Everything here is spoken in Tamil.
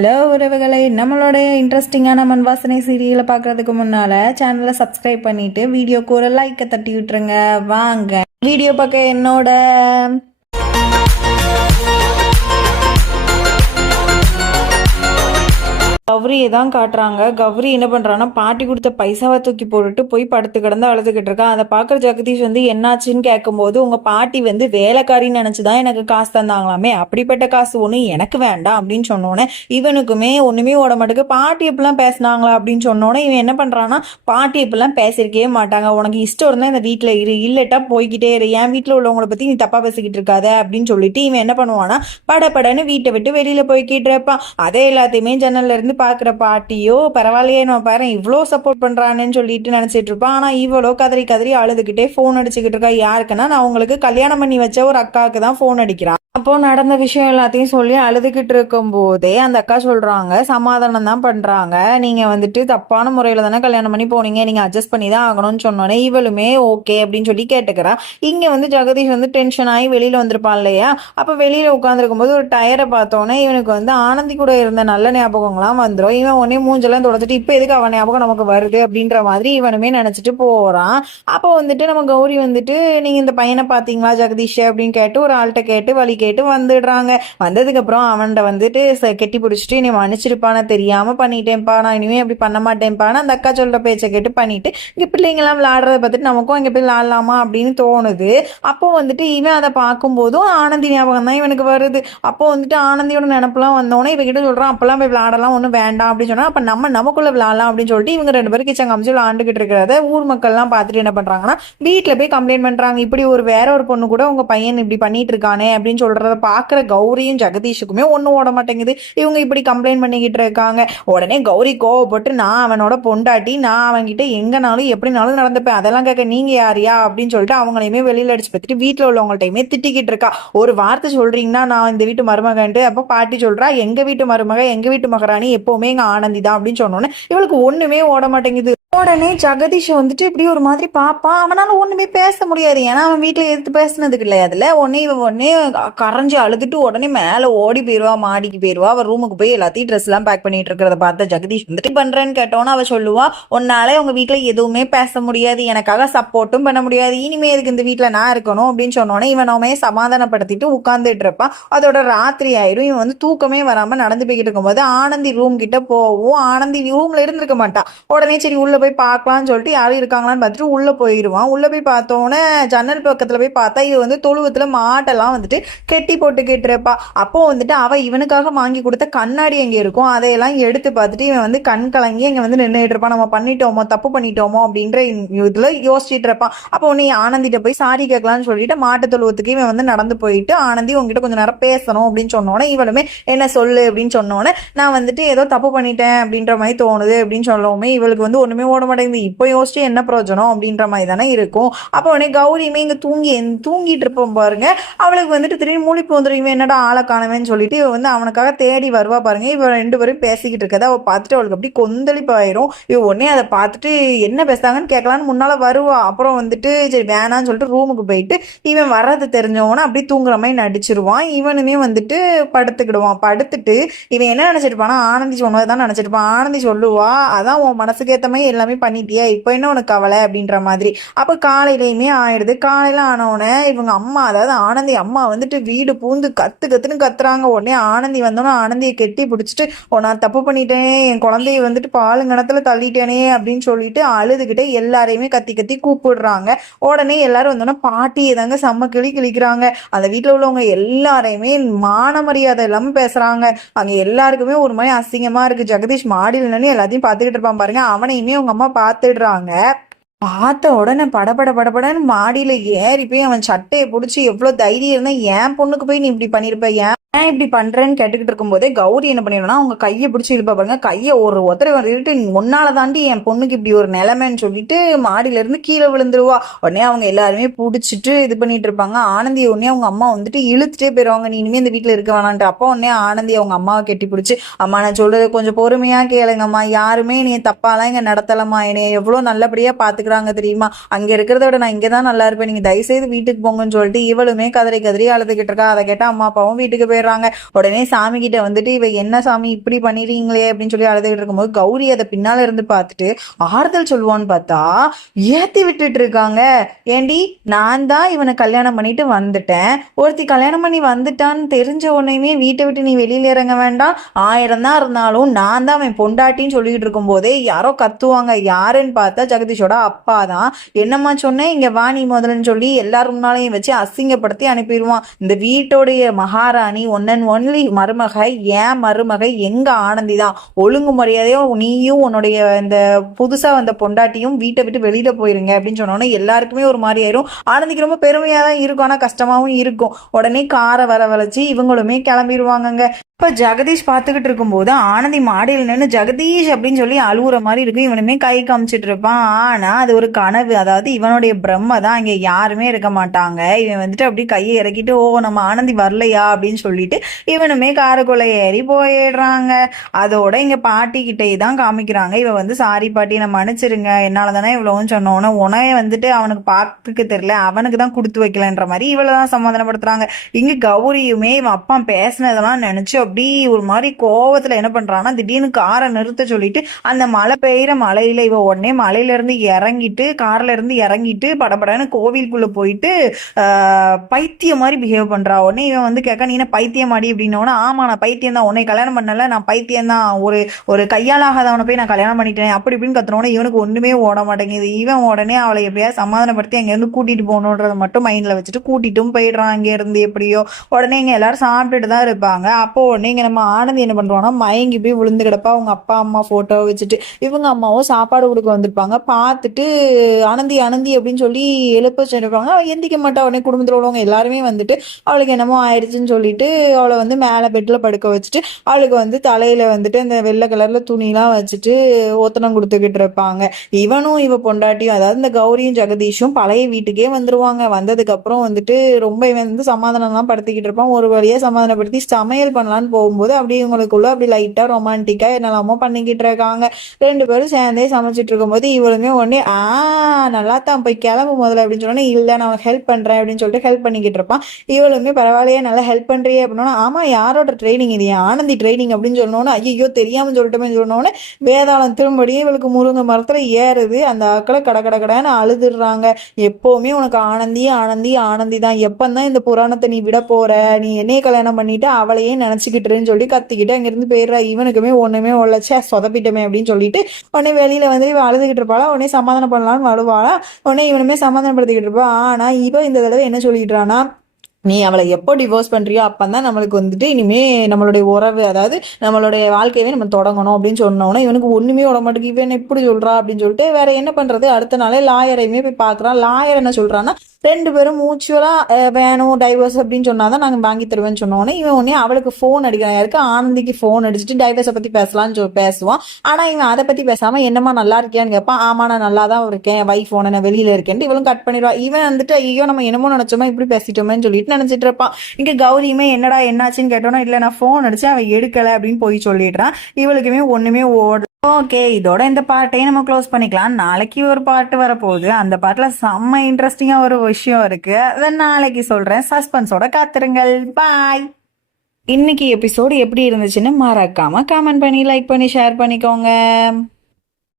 ஹலோ உறவுகளை, நம்மளோட இன்ட்ரெஸ்டிங்கான மண் வாசனை சீரியலை பார்க்கறதுக்கு முன்னால சேனலை சப்ஸ்கிரைப் பண்ணிட்டு வீடியோக்கு ஒரு லைக்கை தட்டி விட்டுருங்க. வாங்க வீடியோ பார்க்க என்னோட கௌரியை தான் காட்டுறாங்க. கௌரி என்ன பண்றான்னா, பாட்டி கொடுத்த பைசாவை தூக்கி போட்டுட்டு போய் படுத்து கிடந்து அழுதுகிட்டு இருக்கா. அதை பார்க்குற ஜெகதீஷ் என்னாச்சுன்னு கேட்கும்போது, உங்க பாட்டி வேலைக்காரின்னு நினைச்சுதான் எனக்கு காசு தந்தாங்களாமே, அப்படிப்பட்ட காசு ஒண்ணு எனக்கு வேண்டாம் அப்படின்னு சொன்னோன்னே இவனுக்குமே ஒண்ணுமே ஓட மாட்டேங்க. பாட்டி எப்படிலாம் பேசினாங்களா அப்படின்னு சொன்னோன்னே இவன் என்ன பண்றான்னா, பாட்டி எப்படிலாம் பேசிருக்கவே மாட்டாங்க, உனக்கு இஷ்டம் இருந்தா இந்த வீட்டுல இரு, இல்லட்டா போய்கிட்டே இரு, என் வீட்டுல உள்ளவங்களை பத்தி நீ தப்பா பேசிக்கிட்டு இருக்காத அப்படின்னு சொல்லிட்டு இவன் என்ன பண்ணுவானா, படப்படன்னு வீட்டை விட்டு வெளியில போய்கிட்டு இருப்பான். அதே எல்லாத்தையுமே ஜன்னல்ல இருந்து பாக்குற பாட்டியோ பரவாயில்லையே நம்ம பாரு இவ்வளோ சப்போர்ட் பண்றான்னு சொல்லிட்டு நினைச்சிட்டு இருப்பான். ஆனா இவ்வளோ கதறி கதறி அழுதுகிட்டே போன் அடிச்சுக்கிட்டு இருக்கா. யாருக்குன்னா, நான் உங்களுக்கு கல்யாணம் பண்ணி வச்ச ஒரு அக்காவுக்கு தான் போன் அடிக்கிறான். அப்போ நடந்த விஷயம் எல்லாத்தையும் சொல்லி அழுதுகிட்டு இருக்கும் போதே அந்த அக்கா சொல்றாங்க, சமாதானம் தான் பண்றாங்க, நீங்க தப்பான முறையில தானே கல்யாணம் பண்ணி போனீங்க, நீங்க அட்ஜஸ்ட் பண்ணி தான் ஆகணும்னு சொன்னோன்னே இவளுமே ஓகே அப்படின்னு சொல்லி கேட்டுக்கிறா. இங்க ஜெகதீஷ் டென்ஷன் ஆகி வெளியில வந்திருப்பான் இல்லையா. அப்ப வெளியில உட்காந்துருக்கும் போது ஒரு டயரை பார்த்தோன்னே இவனுக்கு ஆனந்தி கூட இருந்த நல்ல ஞாபகங்கள்லாம் வந்துடும். இவன் உடனே மூஞ்செல்லாம் தொடச்சிட்டு இப்ப எதுக்கு அவன் ஞாபகம் நமக்கு வருது அப்படின்ற மாதிரி இவனுமே நினைச்சிட்டு போறான். அப்போ நம்ம கௌரி நீங்க இந்த பையனை பாத்தீங்களா ஜெகதீஷ் அப்படின்னு கேட்டு ஒரு ஆள்கிட்ட கேட்டு வழி கேட்டு வந்துடுறாங்க. வந்ததுக்கு அப்புறம் அவன்கிட்ட கெட்டி பிடிச்சிட்டு நீ மன்னிச்சிருப்பான, தெரியாம பண்ணிட்டேன்ப்பா, நான் இனிமே அப்படி பண்ண மாட்டேன்ப்பான்னு அந்த அக்கா சொல்ற பேச்சை கேட்டு பண்ணிட்டு இங்க பிள்ளைங்கெல்லாம் விளையாடுறத பார்த்துட்டு நமக்கும் இங்க போய் விளையாடலாமா அப்படின்னு தோணுது. அப்போ இவன் அதை பார்க்கும் போதும் ஆனந்தி ஞாபகம் தான் இவனுக்கு வருது. அப்போ ஆனந்தியோட நினப்பெல்லாம் வந்தோடனே இவகிட்ட சொல்றான், அப்பெல்லாம் போய் விளையாடலாம் ஒன்றும் வேண்டாம் அப்படின்னு சொன்னா, அப்ப நமக்குள்ள விளையாடலாம் அப்படின்னு சொல்லிட்டு இவங்க ரெண்டு பேரும் கிச்சன் காமிச்சு விளையாண்டுகிட்டு இருக்கிறத ஊர் மக்கள்லாம் பார்த்துட்டு என்ன பண்றாங்கன்னா, வீட்டுல போய் கம்ப்ளைண்ட் பண்றாங்க, இப்படி வேற ஒரு பொண்ணு கூட உங்க பையன் இப்படி பண்ணிட்டு இருக்கானே அப்படின்னு சொல்றத பாக்குற கௌரியும் ஜெகதீஷுக்குமே ஒன்னும் ஓட மாட்டேங்குது. இவங்க இப்படி கம்ப்ளைண்ட் பண்ணிக்கிட்டு இருக்காங்க. உடனே கௌரி கோவப்பட்டு, நான் அவனோட பொண்டாட்டி, நான் அவன்கிட்ட எங்கனாலும் எப்படினாலும் நடந்துப்பேன், அதெல்லாம் கேட்க நீங்க யாரியா அப்படின்னு சொல்லிட்டு அவங்களையுமே வெளியில அடிச்சு பார்த்துட்டு வீட்டுல உள்ளவங்கள்ட்டையுமே திட்டிக்கிட்டு இருக்கா. ஒரு வார்த்தை சொல்றீங்கன்னா நான் இந்த வீட்டு மருமகன்ட்டு. அப்ப பாட்டி சொல்றா, எங்க வீட்டு மருமக எங்க வீட்டு மகாராணி எப்பவுமே எங்க ஆனந்தி தான் அப்படின்னு சொன்னோன்னே இவளுக்கு ஒண்ணுமே ஓட மாட்டேங்குது. உடனே ஜெகதீஷ் இப்படி ஒரு மாதிரி பாப்பான். அவனால ஒண்ணுமே பேச முடியாது, ஏன்னா அவன் வீட்டுல எடுத்து பேசினதுக்கு இல்லையா. அதுல உடனே கரைஞ்சி அழுதுட்டு உடனே மேல ஓடி போயிருவா, மாடிக்கு போயிருவா. அவ ரூமுக்கு போய் எல்லாத்தையும் ட்ரெஸ் எல்லாம் பேக் பண்ணிட்டு இருக்கிறத பார்த்த ஜெகதீஷ் பண்றேன்னு கேட்டோன்னு அவ சொல்லுவா, உன்னால உங்க வீட்டுல எதுவுமே பேச முடியாது, எனக்காக சப்போர்ட்டும் பண்ண முடியாது, இனிமே இதுக்கு இந்த வீட்டுல நான் இருக்கணும் அப்படின்னு சொன்னோன்னே இவனமே சமாதானப்படுத்திட்டு உட்கார்ந்துட்டு இருப்பான். அதோட ராத்திரி ஆயிரும். இவன் தூக்கமே வராம நடந்து போய்கிட்டு இருக்கும்போது ஆனந்தி ரூம் கிட்ட போவோம். ஆனந்தி ரூம்ல இருந்திருக்க மாட்டான். உடனே சரி உள்ள போய் பார்க்கலாம்னு சொல்லிட்டு யாரும் இருக்காங்களான்னு பார்த்துட்டு உள்ள போயிடுவான். உள்ள போய் பார்த்தோன்னே ஜன்னல் பக்கத்துல போய் பார்த்தா இவ தொழுவத்துல மாட்டெல்லாம் கெட்டி போட்டுக்கிட்டு இருப்பா. அப்போ அவ இவனுக்காக வாங்கி கொடுத்த கண்ணாடி எங்க இருக்கும், அதையெல்லாம் எடுத்து பார்த்துட்டு இவன் கண் கலங்கி இங்க நின்றுட்டு இருப்பான். நம்ம பண்ணிட்டோமோ, தப்பு பண்ணிட்டோமோ அப்படின்ற இதுல யோசிச்சுட்டு இருப்பான். அப்போ உன்னை ஆனந்திட்ட போய் சாரி கேட்கலான்னு சொல்லிட்டு மாட்டு தொழுவத்துக்கு இவன் நடந்து போயிட்டு, ஆனந்தி உங்ககிட்ட கொஞ்சம் நேரம் பேசணும் அப்படின்னு சொன்னோன்னே இவளுமே என்ன சொல்லு அப்படின்னு சொன்னோன்னே, நான் ஏதோ தப்பு பண்ணிட்டேன் அப்படின்ற மாதிரி தோணுது அப்படின்னு சொல்லவுமே இவளுக்கு ஒண்ணுமே ஓட மாட்டேங்குது. இப்போ யோசிச்சு என்ன பிரயோஜனம் அப்படின்ற மாதிரி தானே இருக்கும். அப்போ உடனே கௌரியுமே இங்க தூங்கிட்டு இருப்போம் பாருங்க. அவளுக்கு திடீர்னு மூலிப்பு வந்துடும், இவன் என்னடா ஆளை காணவேன்னு சொல்லிட்டு அவனுக்காக தேடி வருவா பாருங்க. இவ ரெண்டு பேரும் பேசிக்கிட்டு இருக்கதை அவ பார்த்துட்டு அவளுக்கு அப்படி கொந்தளிப்பாயிரும். இவ உடனே அதை பார்த்துட்டு என்ன பேசுறாங்கன்னு கேட்கலான்னு முன்னால வருவா. அப்புறம் சரி வேணான்னு சொல்லிட்டு ரூமுக்கு போயிட்டு இவன் வர்றது தெரிஞ்சவன அப்படி தூங்குற மாதிரி நடிச்சிருவான். இவனுமே படுத்துக்கிடுவான். படுத்துட்டு இவன் என்ன நினைச்சிருப்பானா, ஆனந்தி சொன்னதான் நினைச்சிருப்பான். ஆனந்தி சொல்லுவா, அதான் உன் மனசுக்கு ஏத்த மாதிரி எல்லாமே பண்ணிட்டியா, இப்போ என்ன உனக்கு கவலை அப்படின்ற மாதிரி. அப்ப காலையிலயுமே ஆயிடுது. காலையில ஆனவுடனே இவங்க அம்மா, அதாவது ஆனந்தி அம்மா வீடு பூந்து கத்துன்னு கத்துறாங்க. உடனே ஆனந்தி வந்தோன்னா ஆனந்தியை கெட்டி பிடிச்சிட்டு, நான் தப்பு பண்ணிட்டேன், என் குழந்தைய பாலுங்கணத்துல தள்ளிட்டேனே அப்படின்னு சொல்லிட்டு அழுதுகிட்டே எல்லாரையுமே கத்தி கத்தி கூப்பிடுறாங்க. உடனே எல்லாரும் வந்தோன்னா பாட்டியை தாங்க செம்ம கிழிக்கிறாங்க. அந்த வீட்டுல உள்ளவங்க எல்லாரையுமே மான மரியாதை இல்லாம பேசுறாங்க. அங்க எல்லாருக்குமே ஒரு மாதிரி அசிங்கமா இருக்கு. ஜெகதீஷ் மாடியில் எல்லாத்தையும் பார்த்துக்கிட்டு இருப்பான் பாருங்க. அவனையுமே அவங்க அம்மா பார்த்துடுறாங்க. பார்த்த உடனே படபடன்னு மாடியில ஏறி போய் அவன் சட்டையை பிடிச்சி, எவ்வளவு தைரியம் இருந்தா என் பொண்ணுக்கு போய் நீ இப்படி பண்ணிருப்ப, ஏன் இப்படி பண்றேன்னு கேட்டுக்கிட்டு இருக்கும் போதே கௌரி என்ன பண்ணிடும்னா, அவங்க கையை பிடிச்சி இழுப்பா பாருங்க. கையை ஒரு ஒத்தரை வந்துட்டு, ஒன்னால தாண்டி என் பொண்ணுக்கு இப்படி ஒரு நிலைமைன்னு சொல்லிட்டு மாடியில இருந்து கீழே விழுந்துருவா. உடனே அவங்க எல்லாருமே பிடிச்சிட்டு இது பண்ணிட்டு இருப்பாங்க. ஆனந்தி உடனே அவங்க அம்மா இழுத்துட்டே போயிருவாங்க, நீ இனிமே இந்த வீட்டுல இருக்க வேணான்ட்டு. அப்போ உடனே ஆனந்தி அவங்க அம்மாவை கெட்டி பிடிச்சி, அம்மா நான் சொல்றது கொஞ்சம் பொறுமையா கேளுங்கம்மா, யாருமே நீ தப்பாலாம் இங்க நடத்தலம்மா, என்னைய எவ்வளவு நல்லபடியா பாத்துக்கிறாங்க தெரியுமா, அங்க இருக்கிறத விட நான் இங்கதான் நல்லா இருப்பேன், நீங்க தயவுசெய்து வீட்டுக்கு போங்கன்னு சொல்லிட்டு இவளுமே கதறி அழுதுகிட்டு இருக்கா. அதை கேட்டா அம்மா அப்பாவும் வீட்டுக்கு போய் போயிடுறாங்க. உடனே சாமி கிட்ட வந்துட்டு இவ என்ன சாமி இப்படி பண்ணிடுறீங்களே அப்படின்னு சொல்லி அழுதுகிட்டு இருக்கும்போது கௌரி அதை பின்னால இருந்து பார்த்துட்டு ஆறுதல் சொல்லுவான்னு பார்த்தா ஏத்தி விட்டுட்டு இருக்காங்க. ஏண்டி நான் தான் இவனை கல்யாணம் பண்ணிட்டு வந்துட்டேன், ஒருத்தி கல்யாணம் பண்ணி வந்துட்டான்னு தெரிஞ்ச உடனே வீட்டை விட்டு நீ வெளியில இறங்க வேண்டாம், 1000 தான் இருந்தாலும் நான் தான் அவன் பொண்டாட்டின்னு சொல்லிட்டு இருக்கும் போதே யாரோ கத்துவாங்க. யாருன்னு பார்த்தா ஜெகதீஷோட அப்பா தான். என்னம்மா சொன்னேன் இங்க வா நீ முதல்னு சொல்லி எல்லாரும் முன்னாலையும் வச்சு அசிங்கப்படுத்தி அனுப்பிடுவான். இந்த வீட்டோடைய மகாராணி ஒன் அண்ட் ஒன்லி மருமக, ஏன் மருமக எங்க ஆனந்தி தான். ஒழுங்கு மரியாதையோ நீயும் உன்னுடைய இந்த புதுசா வந்த பொண்டாட்டியும் வீட்டை விட்டு வெளியில போயிருங்க அப்படின்னு சொன்னோன்னே எல்லாருக்குமே ஒரு மாதிரி ஆயிரும். ஆனந்திக்கு ரொம்ப பெருமையா தான் இருக்கும், ஆனா கஷ்டமாவும் இருக்கும். உடனே காரை வரவழைச்சு இவங்களுமே கிளம்பிடுவாங்கங்க. இப்போ ஜெகதீஷ் பார்த்துக்கிட்டு இருக்கும்போது ஆனந்தி மாடியில் நின்று ஜெகதீஷ் அப்படின்னு சொல்லி அழுகுற மாதிரி இருக்கும். இவனுமே கை காமிச்சிட்டு இருப்பான். ஆனால் அது ஒரு கனவு, அதாவது இவனுடைய பிரம்மை தான். இங்கே யாருமே இருக்க மாட்டாங்க. இவன் வந்துட்டு அப்படி கையை இறக்கிட்டு ஓ நம்ம ஆனந்தி வரலையா அப்படின்னு சொல்லிட்டு இவனுமே காருக்குள்ளே ஏறி போயிடுறாங்க. அதோட இங்கே பாட்டிக்கிட்டே தான் காமிக்கிறாங்க. இவன் வந்து சாரி பாட்டி நான் மன்னிச்சிருங்க, என்னால் தானே இவ்வளோன்னு சொன்னோன்னே உனைய வந்துட்டு அவனுக்கு பார்த்துக்க தெரியல, அவனுக்கு தான் கொடுத்து வைக்கலன்ற மாதிரி இவளை தான் சமாதானப்படுத்துறாங்க. இங்கே கௌரியுமே இவன் அப்பா பேசினதெல்லாம் நினச்சி அப்படி ஒரு மாதிரி கோவத்துல என்ன பண்றான்னா திடீர்னு காரை நிறுத்த சொல்லிட்டு அந்த மழை பெய்யற மழையில இவ உடனே மலையில இருந்து இறங்கிட்டு கார்ல இருந்து இறங்கிட்டு படபடன்னு கோவிலுக்குள்ள போயிட்டு பைத்தியம் மாதிரி பிஹேவ் பண்றா. உடனே இவன் வந்து கேட்க நீ என்ன பைத்தியம் ஆடி அப்படின்னோன்னா ஆமா நான் பைத்தியம் தான், உன்னை கல்யாணம் பண்ணல நான் பைத்தியம் தான், ஒரு கையாலாகாதவனை போய் நான் கல்யாணம் பண்ணிட்டேன் அப்படி இப்படின்னு கத்துனோட இவனுக்கு ஒண்ணுமே ஓட மாட்டேங்குது. இவன் உடனே அவளை எப்படியாவது சமாதானப்படுத்தி அங்க இருந்து கூட்டிட்டு போகணுன்றத மட்டும் மைண்ட்ல வச்சுட்டு கூட்டிட்டும் போயிடுறான் அங்க இருந்து எப்படியோ. உடனே இங்க எல்லாரும் சாப்பிட்டுட்டு தான் இருப்பாங்க. அப்போ உடனே நம்ம ஆனந்தி என்ன பண்றாங்கன்னா மயங்கி போய் விழுந்து கிடப்பா. அவங்க அப்பா அம்மா போட்டோ வச்சுட்டு இவங்க அம்மாவும் சாப்பாடு கொடுக்க வந்திருப்பாங்க. பார்த்துட்டு ஆனந்தி ஆனந்தி அப்படின்னு சொல்லி எழுப்ப சொல்லிருப்பாங்க. அவள் எந்திக்க மாட்டா. உடனே குடும்பத்தில் உள்ளவங்க எல்லாருமே வந்துட்டு அவளுக்கு என்னமோ ஆயிடுச்சுன்னு சொல்லிட்டு அவளை வந்து மேலே பெட்டில் படுக்க வச்சுட்டு அவளுக்கு வந்து தலையில வந்துட்டு இந்த வெள்ளை கலர்ல துணிலாம் வச்சுட்டு ஒத்தனம் கொடுத்துக்கிட்டு இருப்பாங்க. இவனும் இவ பொண்டாட்டியும் அதாவது இந்த கௌரியும் ஜெகதீஷும் பழைய வீட்டுக்கே வந்துருவாங்க. வந்ததுக்கு அப்புறம் வந்துட்டு ரொம்ப இவன் வந்து சமாதானம்லாம் படுத்திக்கிட்டு இருப்பான். ஒரு வழியா சமாதானப்படுத்தி சமையல் பண்ணலான்னு போகும்போது அப்படியே இவங்களுக்குள்ள அப்படி லைட்டா ரொமான்டிக்கா என்னெல்லாமோ பண்ணிக்கிட்டு இருக்காங்க. 2 பேரும் சேர்ந்தே சமைச்சிட்டு இருக்கும்போது இவளுமே உடனே நல்லா தான் போய் கிளம்பு முதல்ல அப்படின்னு சொன்னோன்னே இல்லை நான் ஹெல்ப் பண்றேன் அப்படின்னு சொல்லிட்டு ஹெல்ப் பண்ணிக்கிட்டு இருப்பான். இவளுமே பரவாயில்லையே நல்லா ஹெல்ப் பண்றியே அப்படின்னா ஆமா யாரோட ட்ரைனிங் இது, ஆனந்தி ட்ரைனிங் அப்படின்னு சொன்னோன்னு ஐயோ தெரியாம சொல்லிட்டோமே சொன்னோன்னு வேதாளம் திரும்படியும் இவளுக்கு முருங்கை மரத்துல ஏறுது. அந்த ஆக்களை கடன்னு அழுதுடுறாங்க. எப்பவுமே உனக்கு ஆனந்தி ஆனந்தி ஆனந்தி தான், எப்பந்தான் இந்த புராணத்தை நீ விட போற, நீ என்னைய கல்யாணம் பண்ணிட்டு அவளையே நினைச்சுக்கிட்டுன்னு சொல்லி கத்திக்கிட்டு அங்கிருந்து போயிடுறா. இவனுக்குமே ஒண்ணுமே உழைச்சே சொதப்பிட்டமே அப்படின்னு சொல்லிட்டு உடனே வெளியில வந்து இவன் அழுதுகிட்டு இருப்பாளா. உடனே சமாதானம் பண்ணலான்னு வருவாளா. உடனே இவனுமே சமாதானப்படுத்திக்கிட்டு இருப்பா. ஆனா இவ இந்த தடவை என்ன சொல்லிடுறானா நீ அவளை எப்போ டிவோர்ஸ் பண்றியோ அப்பந்தான் நம்மளுக்கு வந்துட்டு இனிமே நம்மளுடைய உறவு அதாவது நம்மளுடைய வாழ்க்கையவே நம்ம தொடங்கணும் அப்படின்னு சொன்னோன்னா இவனுக்கு ஒண்ணுமே விட மாட்டேங்குது. இவன் எப்படி சொல்றா அப்படின்னு சொல்லிட்டு வேற என்ன பண்றது. அடுத்த நாளே லாயரையுமே போய் பாக்குறான். லாயர் என்ன சொல்றான்னா 2 பேரும் மியூச்சுவலா வேணும் டைவர்ஸ் அப்படின்னு சொன்னாதான் நாங்க வாங்கி தருவேன்னு சொன்னோன்னே இவன் உடனே அவளுக்கு போன் அடிக்கிறான். யாருக்கு ஆனந்திக்கு போன் அடிச்சுட்டு டைவர்ஸை பத்தி பேசலாம்னு பேசுவான். ஆனா இவன் அதை பத்தி பேசாம என்னமா நல்லா இருக்கியான்னு கேட்பான். ஆமா நான் நல்லா தான் இருக்கேன், வைஃப் போன நான் வெளியில இருக்கேன். இவளும் கட் பண்ணிடுவா. இவன் வந்துட்டு ஐயோ நம்ம என்னமோ நினைச்சோமா இப்படி பேசிட்டோமேன்னு சொல்லிட்டு நினைச்சிட்டு இருப்பான். இங்க கௌரியுமே என்னடா என்னாச்சுன்னு கேட்டோன்னா இல்ல நான் போன் அடிச்சு அவன் எடுக்கல அப்படின்னு போய் சொல்லிடுறான். இவளுக்குமே ஒண்ணுமே ஓட. ஓகே இதோட இந்த பார்ட்டையும் நம்ம க்ளோஸ் பண்ணிக்கலாம். நாளைக்கு ஒரு பார்ட் வரப்போகுது. அந்த பார்ட்ல செம்ம இன்ட்ரெஸ்டிங்கா ஒரு விஷயம் இருக்கு, அதை நாளைக்கு சொல்றேன். சஸ்பென்ஸோட காத்திருங்கள். பாய். இன்னைக்கு எபிசோடு எப்படி இருந்துச்சுன்னு மறக்காம கமெண்ட் பண்ணி லைக் பண்ணி ஷேர் பண்ணிக்கோங்க.